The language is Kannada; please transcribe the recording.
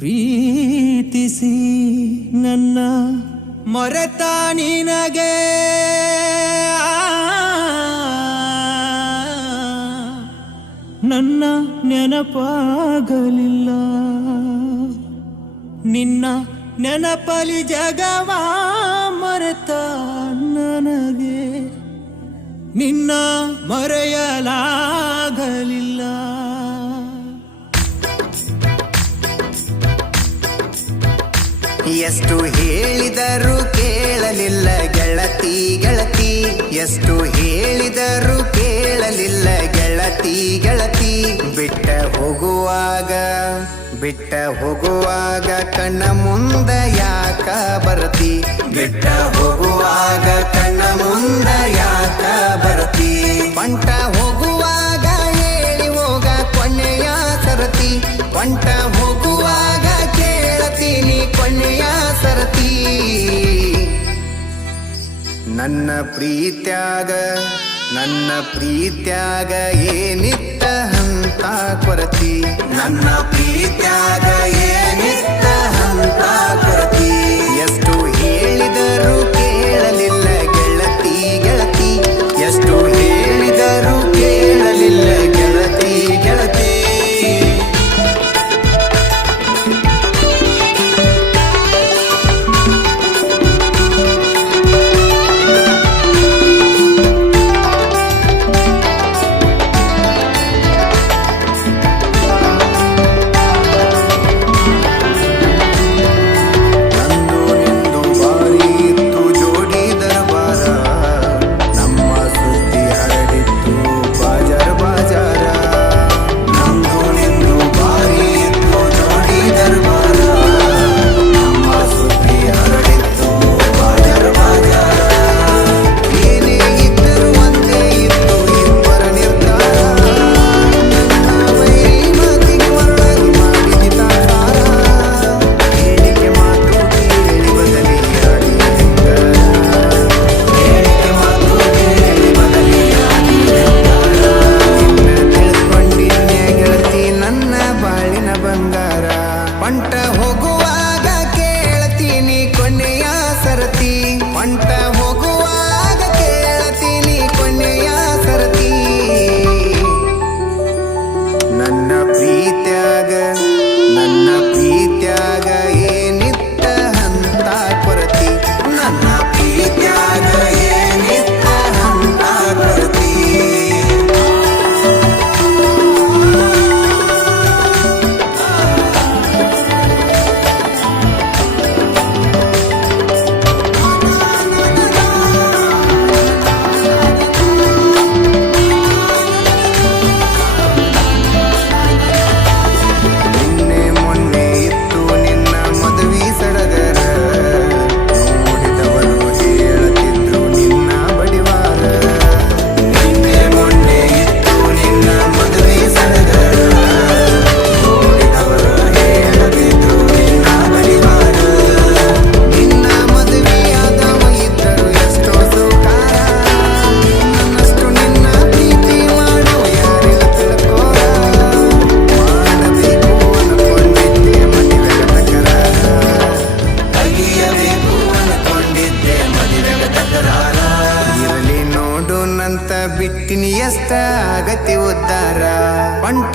ಪ್ರೀತಿಸಿ ನನ್ನ ಮರೆತ ನಿನಗೆ ನನ್ನ ನೆನಪಾಗಲಿಲ್ಲ. ನಿನ್ನ ನೆನಪಲಿ ಜಗವ ಮರೆತ ನನಗೆ ನಿನ್ನ ಮರೆಯಲಾಗಲಿಲ್ಲ. ಎಷ್ಟು ಹೇಳಿದರೂ ಕೇಳಲಿಲ್ಲ ಗೆಳತಿ ಗೆಳತಿ, ಎಷ್ಟು ಹೇಳಿದರೂ ಕೇಳಲಿಲ್ಲ ಗೆಳತಿ ಗೆಳತಿ. ಬಿಟ್ಟ ಹೋಗುವಾಗ ಕಣ್ಣ ಮುಂದ ಯಾಕ ಬರ್ತಿ, ಬಿಟ್ಟ ಹೋಗುವಾಗ ಕಣ್ಣ ಮುಂದ ಯಾಕ ಬರ್ತಿ. ಪಂಟ ಹೋಗುವಾಗ ಹೇಳಿ ಹೋಗ ಕೊನೆಯ ಸರತಿ, ಪಂಟ ಹೋಗುವಾಗ ಕೇಳತೀನಿ ಕೊನೆಯ ಸರತಿ. ನನ್ನ ಪ್ರೀತ್ಯಾಗ ಏನಿತ್ತ ಹಂತ ಕೊರತಿ, ನನ್ನ ಪ್ರೀತ್ಯಾಗ ಏನಿತ್ತ ಹಂತ ಕೊರತಿ. ಎಷ್ಟು ಹೇಳಿದರೂ ಕೇಳಲಿಲ್ಲ ಗೆಳತಿ ಗೆಳತಿ, ಎಷ್ಟು ಹೇಳಿದರೂ ಕೇಳಲಿಲ್ಲ ಗೆಳತಿ ಗೆಳತಿ. ಪಂಟ ಹೋಗುವಾಗ ಕೇಳ್ತೀನಿ ಕೊನೆಯ ಸರತಿ, ಪಂಟ ಹೋಗುವಾಗ ಕೇಳ್ತೀನಿ ಕೊನೆಯ ಸರತಿ. ನನ್ನ ಪ್ರೀತ್ಯಾಗ ಏನಿತ್ತ ಹಂತ ಕೊರತಿ, ನನ್ನ ಪ್ರೀತ್ಯಾಗ ಏನಿತ್ತ ಹಂತ ಕೊರತಿ. ಬಿಟ್ಟಿನಿ ಎಷ್ಟ ಆಗತಿ ಉದ್ದಾರ, ಪಂಟ